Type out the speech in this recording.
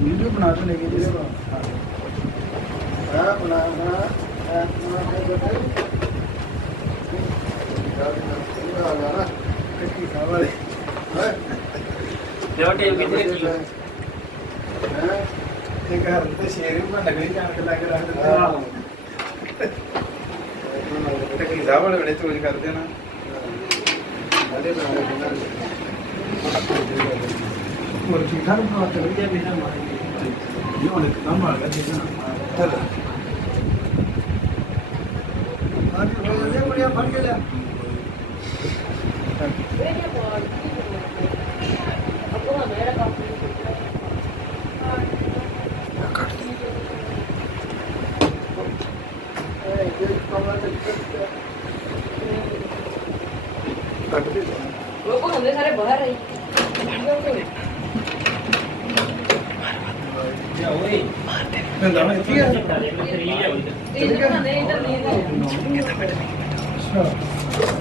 Video ਬਣਾ ਕੇ ਲੈ ਕੇ ਜੀ। ਆ ਬਣਾ ਬਣਾ। ਆ ਬਣਾ ਕੇ ਬੈਠੇ ਆ ਨਾ ਨਾ ਕੱਟੀ ਸਾਹਿਬ ਵਾਲੇ ਹੈ। ਲਿਓ ਟੇਪ ਕਿੱਥੇ ਰੱਖੀ? ਹੈ ਤੇ ਘਰ ਤੇ ਸ਼ੇਰ ਵੀ ਬਣ ਨਕਲੀ ਜਾਣ ਕੇ ਲਾ ਕੇ ਰੱਖ ਦਿੰਦੇ ਹਾਂ। ਆ ਸਾਹਿਬ ਵਾਲੇ ਬੜੇ ਚੋਜ ਕਰਦੇ ਨਾ। ਅਰੇ ਬਣਾ ஒரு கருப்பாத்த வித்தியாபிதான் இவனுக்கு ਓਏ ਮੈਂ ਇੱਥੇ ਆ। ਚੱਕਾ ਦੇ ਕੋਈ ਰੀਲ ਆ ਉਹਦੀ ਇਹ ਤਾਂ ਨਹੀਂ। ਅੱਛਾ।